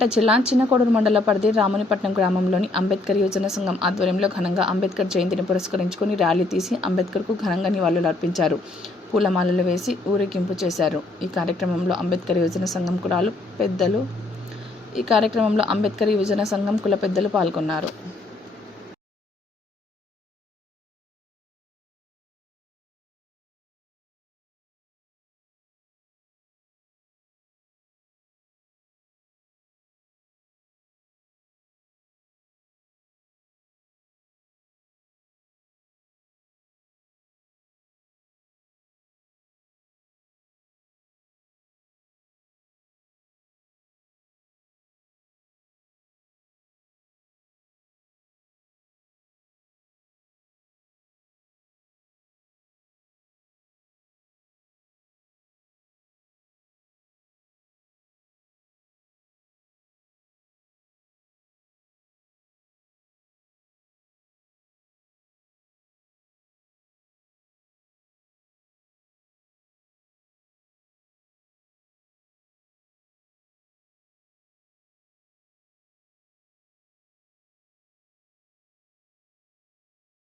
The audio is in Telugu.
సిద్దిపేట జిల్లా చిన్నకోడూరు మండల పరిధి రామునిపట్నం గ్రామంలోని అంబేద్కర్ యువజన సంఘం ఆధ్వర్యంలో ఘనంగా అంబేద్కర్ జయంతిని పురస్కరించుకుని ర్యాలీ తీసి అంబేద్కర్కు ఘనంగా నివాళులర్పించారు. పూలమాలలు వేసి ఊరేగింపు చేశారు. ఈ కార్యక్రమంలో అంబేద్కర్ యువజన సంఘం కుల పెద్దలు పాల్గొన్నారు.